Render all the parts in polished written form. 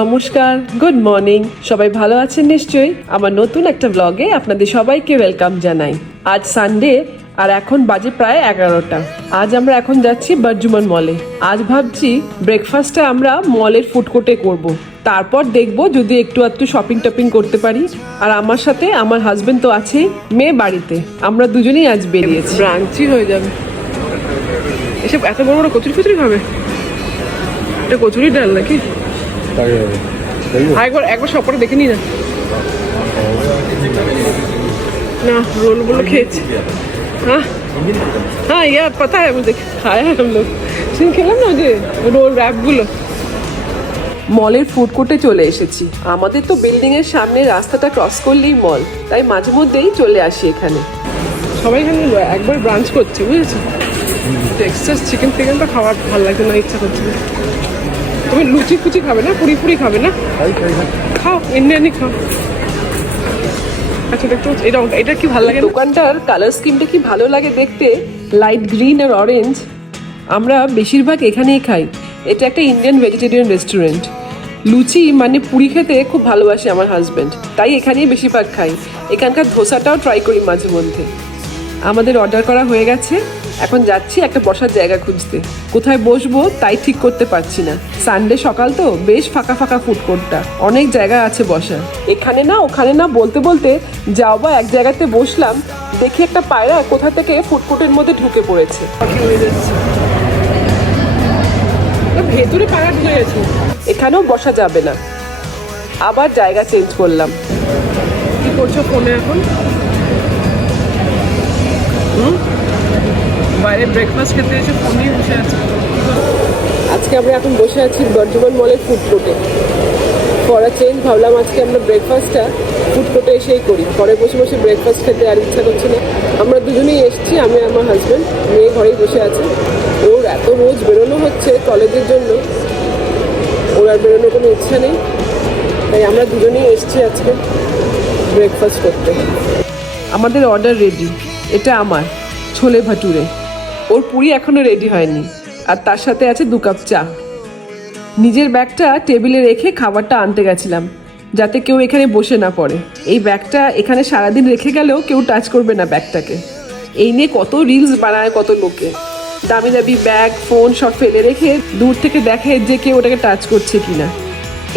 নমস্কার, good morning. সবাই ভালো আছেন নিশ্চয়ই। আমার নতুন একটা ব্লগে আপনাদের সবাইকে ওয়েলকাম জানাই। আজ সানডে আর এখন বাজে প্রায় 11টা। আজ আমরা এখন যাচ্ছি বর্জুমান মলে। আজ ভাবছি ব্রেকফাস্টটা আমরা মলের ফুড কোর্টে করব। তারপর দেখবো যদি একটু আধটু শপিং টপিং করতে পারি। আর আমার সাথে আমার হাজবেন্ড তো আছেই, মেয়ে বাড়িতে। আমরা দুজনেই আজ বেরিয়েছি। ব্রাঞ্চই হয়ে যাবে। এসব এত বড় বড় কচুরি ফচুরি খাবে? এটা কচুরি ডাল নাকি? একবার সবটা দেখে নি না रोल खेच। हाँ हाँ यार पता है मुझे, खाया है हम लोग। খেলাম না যে রোল র্যাপগুলো। মলের ফুড কোর্টে চলে এসেছি। আমাদের তো বিল্ডিং এর সামনে রাস্তাটা ক্রস করলেই মল, তাই মাঝে মধ্যেই চলে আসি এখানে। সবাই এখানে একবার ব্রাঞ্চ করছে, বুঝেছো? টেক্সাস চিকেন ফিকেনটা খাওয়ার ভালো লাগে না, ইচ্ছা করছে না। তুমি লুচি ফুচি খাবে না, পুরি পুরি খাবে না? খাও, ইন্ডিয়ানি খাও। আচ্ছা দেখো এটা কি ভালো লাগে। দোকানটার কালার স্কিমটা কি ভালো লাগে দেখতে, লাইট গ্রিন আর অরেঞ্জ। আমরা বেশিরভাগ এখানেই খাই। এটা একটা ইন্ডিয়ান ভেজিটেরিয়ান রেস্টুরেন্ট। লুচি মানে পুরি খেতে খুব ভালোবাসে আমার হাজব্যান্ড, তাই এখানেই বেশিরভাগ খাই। এখানকার ধোসাটাও ট্রাই করি মাঝে মধ্যে। আমাদের অর্ডার করা হয়ে গেছে, এখন যাচ্ছি একটা বসার জায়গা খুঁজতে। কোথায় বসবো তাই ঠিক করতে পারছি না। সানডে সকাল তো, বেশ ফাঁকা ফাঁকা ফুড কোর্টটা, অনেক জায়গা আছে বসার। এখানে না ওখানে না বলতে বলতে যাও বা এক জায়গাতে বসলাম, দেখি একটা পায়রা কোথা থেকে ফুড কোর্টের মধ্যে ঢুকে পড়েছে। ভেতরে পায়রা ঢুকে গেছে। এখানেও বসা যাবে না, আবার জায়গা চেঞ্জ করলাম। কি করছো ফোনে এখন? বাইরে ব্রেকফাস্ট খেতে এসে ফোন নিয়ে বসে আছি। আজকে আমরা এখন বসে আছি বর্ধমান মলের ফুড কোর্টে। ফর আ চেঞ্জ ভাবলাম আজকে আমরা ব্রেকফাস্টটা ফুড কোর্টে এসেই করি। ঘরে বসে বসে ব্রেকফাস্ট খেতে আর ইচ্ছা করছে না। আমরা দুজনেই এসেছি, আমি আর আমার হাজব্যান্ড। মেয়ে ঘরেই বসে আছে। ওর এত রোজ বেরোনো হচ্ছে কলেজের জন্য, ওর আর বেরোনোর কোনো ইচ্ছা নেই, তাই আমরা দুজনেই এসেছি আজকে ব্রেকফাস্ট করতে। আমাদের অর্ডার রেডি। এটা আমার ছোলে ভাটুরে। ওর পুরি এখনো রেডি হয়নি, আর তার সাথে আছে 2 কাপ চা। নিজের ব্যাগটা টেবিলে রেখে খাবারটা আনতে গেছিলাম, যাতে কেউ এখানে বসে না পড়ে। এই ব্যাগটা এখানে সারাদিন রেখে গেলেও কেউ টাচ করবে না ব্যাগটাকে। এই নিয়ে কত রিলস বানায় কত লোকে। দামি দামি ব্যাগ ফোন সব ফেলে রেখে দূর থেকে দেখে যে কেউ ওটাকে টাচ করছে কিনা।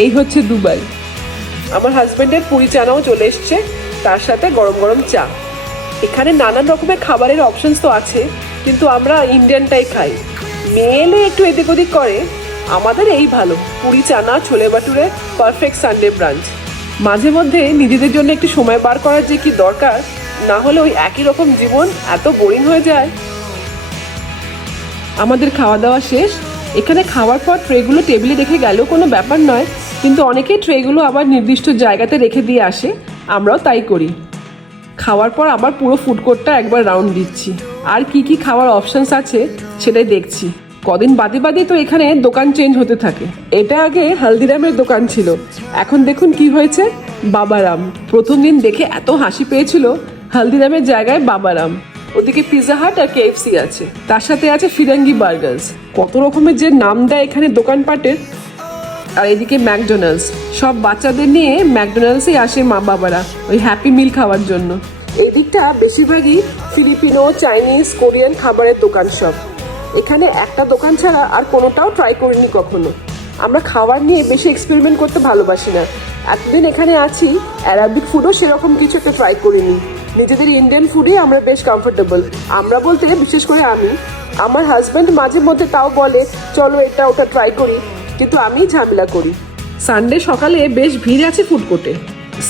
এই হচ্ছে দুবাই। আমার হাজব্যান্ডের পুরি চানাও চলে এসছে, তার সাথে গরম গরম চা। এখানে নানান রকমের খাবারের অপশনস তো আছে, কিন্তু আমরা ইন্ডিয়ানটাই খাই। মেয়ে এলে একটু এদিক ওদিক করে, আমাদের এই ভালো। পুরি চানা ছোলে ভাটুরে, পারফেক্ট সানডে ব্রাঞ্চ। মাঝে মধ্যে নিজেদের জন্য একটু সময় বার করার যে কি দরকার, না হলে ওই একই রকম জীবন এত বোরিং হয়ে যায়। আমাদের খাওয়া দাওয়া শেষ। এখানে খাওয়ার পর ট্রেগুলো টেবিলে রেখে গেলেও কোনো ব্যাপার নয়, কিন্তু অনেকেই ট্রেগুলো আবার নির্দিষ্ট জায়গাতে রেখে দিয়ে আসে, আমরাও তাই করি। খাওয়ার পর আবার পুরো ফুড কোর্টটা একবার রাউন্ড দিচ্ছি, আর কি কি খাওয়ার অপশনস আছে সেটাই দেখছি। কদিন বাদে বাদে তো এখানে দোকান চেঞ্জ হতে থাকে। এটা আগে হালদিরামের দোকান ছিল, এখন দেখুন কি হয়েছে, বাবারাম। প্রথম দিন দেখে এত হাসি পেয়েছিল, হালদিরামের জায়গায় বাবারাম। ওদিকে পিৎজা হাট আর KFC আছে, তার সাথে আছে ফিরাঙ্গি বার্গার্স। কত রকমের যে নাম দেয় এখানে দোকানপাটের। আর এদিকে ম্যাকডোনাল্ডস। সব বাচ্চাদের নিয়ে ম্যাকডোনাল্ডসেই আসে মা বাবারা ওই হ্যাপি মিল খাওয়ার জন্য। এই দিকটা বেশিরভাগই ফিলিপিনো, চাইনিজ, কোরিয়ান খাবারের দোকান সব। এখানে একটা দোকান ছাড়া আর কোনোটাও ট্রাই করিনি কখনো। আমরা খাবার নিয়ে বেশি এক্সপেরিমেন্ট করতে ভালোবাসি না। এতদিন এখানে আছি, অ্যারাবিক ফুডও সেরকম কিছু একটা ট্রাই করিনি। নিজেদের ইন্ডিয়ান ফুডে আমরা বেশ কমফোর্টেবল। আমরা বলতে বিশেষ করে আমি। আমার হাজব্যান্ড মাঝে মধ্যে তাও বলে চলো এটা ওটা ট্রাই করি, কিন্তু আমি ঝামেলা করি। সানডে সকালে বেশ ভিড় আছে ফুড কোর্টে।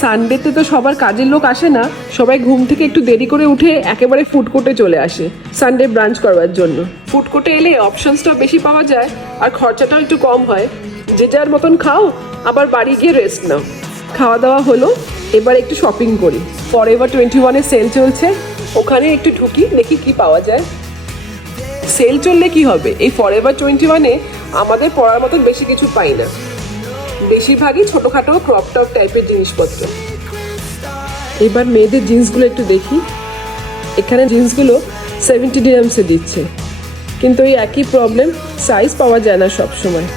সানডেতে তো সবার কাজের লোক আসে না, সবাই ঘুম থেকে একটু দেরি করে উঠে একেবারে ফুড কোর্টে চলে আসে সানডে ব্রাঞ্চ করবার জন্য। ফুড কোর্টে এলে অপশনসটাও বেশি পাওয়া যায়, আর খরচাটাও একটু কম হয়। যে যার মতন খাও, আবার বাড়ি গিয়ে রেস্ট নাও। খাওয়া দাওয়া হলো, এবার একটু শপিং করি। ফরএভার 21-এর সেল চলছে, ওখানে একটু ঢুকি, দেখি কি পাওয়া যায়। সেল চললে কি হবে, এই ফরএভার 21-এ আমাদের পড়ার মতন বেশি কিছু পাই না। বেশিরভাগই ছোটোখাটো ক্রপ টপ টাইপের জিনিসপত্র। এবার মেয়েদের জিন্সগুলো একটু দেখি। এখানে জিন্সগুলো 70 dirhamsে দিচ্ছে, কিন্তু এই একই প্রবলেম, সাইজ পাওয়া যায় না সব সময়।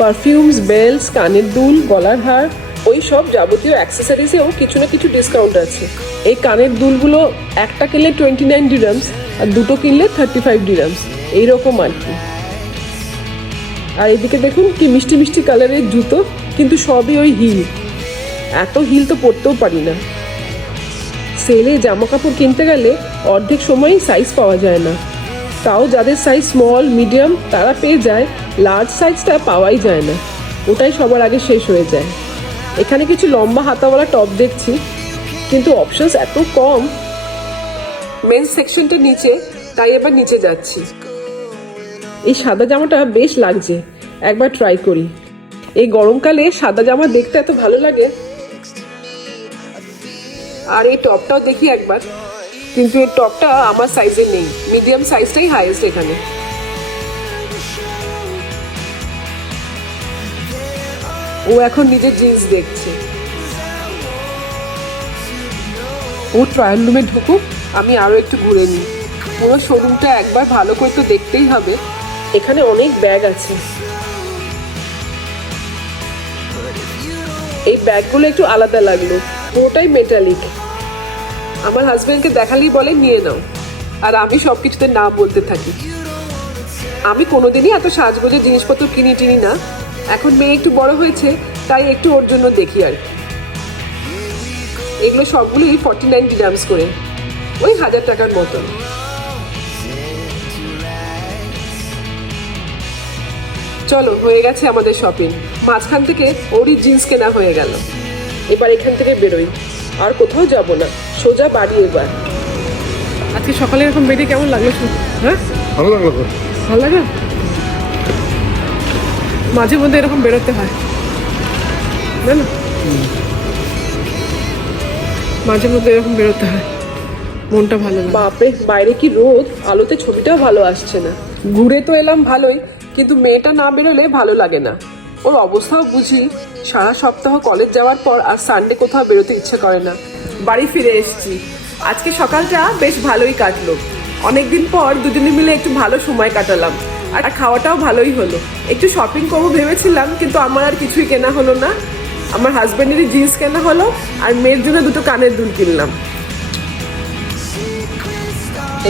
পারফিউমস, বেলস, কানের দুল, গলার হার, ওই সব যাবতীয় অ্যাক্সেসরিজেও কিছু না কিছু ডিসকাউন্ট আছে। এই কানের দুলগুলো একটা কিনলে 29 ডিরামস আর দুটো কিনলে 35 ডিরামস, এইরকম আর কি। আর এদিকে দেখুন কি মিষ্টি মিষ্টি কালারের জুতো, কিন্তু সবই ওই হিল। এত হিল তো পরতেও পারি না। সেলে জামা কাপড় কিনতে গেলে অর্ধেক সময়ই সাইজ পাওয়া যায় না, তাও যাদের সাইজ স্মল মিডিয়াম তারা পেয়ে যায়, লার্জ সাইজটা পাওয়াই যায় না, ওটাই সবার আগে শেষ হয়ে যায়। এখানে কিছু লম্বা হাতাওয়ালা টপ দেখছি, কিন্তু অপশনস এত কম। মেন্স সেকশনটা নিচে, তাই এবার নিচে যাচ্ছি। এই সাদা জামাটা বেশ লাগছে, একবার ট্রাই করি। এই গরমকালে সাদা জামা দেখতে এত ভালো লাগে। আর এই টপটাও দেখি একবার, কিন্তু এই টপটা আমার সাইজে নেই, মিডিয়াম সাইজটাই হাইয়েস্ট এখানে। ও এখন নিজের জিন্স দেখছে। ও ট্রায়াল রুমে ঢুকুক, আমি আরো একটু ঘুরে নিই। পুরো শোরুমটা একবার ভালো করে তো দেখতেই হবে। এখানে অনেক ব্যাগ আছে। এই ব্যাগগুলো একটু আলাদা লাগলো, পুরোটাই মেটালিক। আমার হাজবেন্ডকে দেখালেই বলে নিয়ে নাও, আর আমি সবকিছুতে না বলতে থাকি। আমি কোনোদিনই এত সাজগোজের জিনিসপত্র কিনি না, এখন মেয়ে একটু বড় হয়েছে তাই একটু ওর জন্য দেখি আর কি। এগুলো সবগুলোই 49 ডিরামস করে, ওই 1000 টাকার মতন। চলো, হয়ে গেছে আমাদের শপিং। মাঝখান থেকে ওরই জিন্স কেনা হয়ে গেল। এবার এখান থেকে বেরোই, আর কোথাও যাব না, সোজা বাড়ি। এবার আজকে সকালে এরকম বেরিয়ে কেমন লাগলো? হ্যাঁ, ভালো লাগলো। ভালো লাগলো। মাঝে মধ্যে এরকম বেরোতে হয়, না না, মাঝে মধ্যে এরকম বেরোতে হয়, মনটা ভালো লাগে। বাপরে, বাইরে কি রোদ, আলোতে ছবিটাও ভালো আসছে না। ঘুরে তো এলাম ভালোই, কিন্তু মেয়েটা না বেরোলে ভালো লাগে না। ওর অবস্থাও বুঝি, সারা সপ্তাহ কলেজ যাওয়ার পর আর সানডে কোথাও বেরোতে ইচ্ছে করে না। বাড়ি ফিরে এসেছি। আজকে সকালটা বেশ ভালোই কাটলো। অনেকদিন পর দুজনে মিলে একটু ভালো সময় কাটালাম, আর খাওয়াটাও ভালোই হলো। একটু শপিং করবো ভেবেছিলাম, কিন্তু আমার আর কিছুই কেনা হলো না। আমার হাজব্যান্ডেরই জিন্স কেনা হলো, আর মেয়ের জন্য দুটো কানের দুল কিনলাম।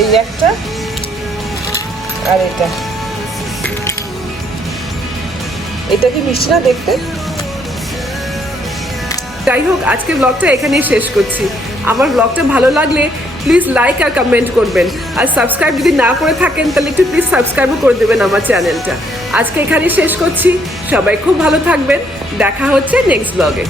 এই একটা আর এটা কি মিষ্টি না দেখতে? যাই হোক, আজকের ব্লগটা এখানেই শেষ করছি। আমার ব্লগটা ভালো লাগলে প্লিজ লাইক আর কমেন্ট করবেন, আর সাবস্ক্রাইব যদি না করে থাকেন তাহলে একটু প্লিজ সাবস্ক্রাইবও করে দেবেন আমার চ্যানেলটা। আজকে এখানেই শেষ করছি। সবাই খুব ভালো থাকবেন, দেখা হচ্ছে নেক্সট ব্লগে।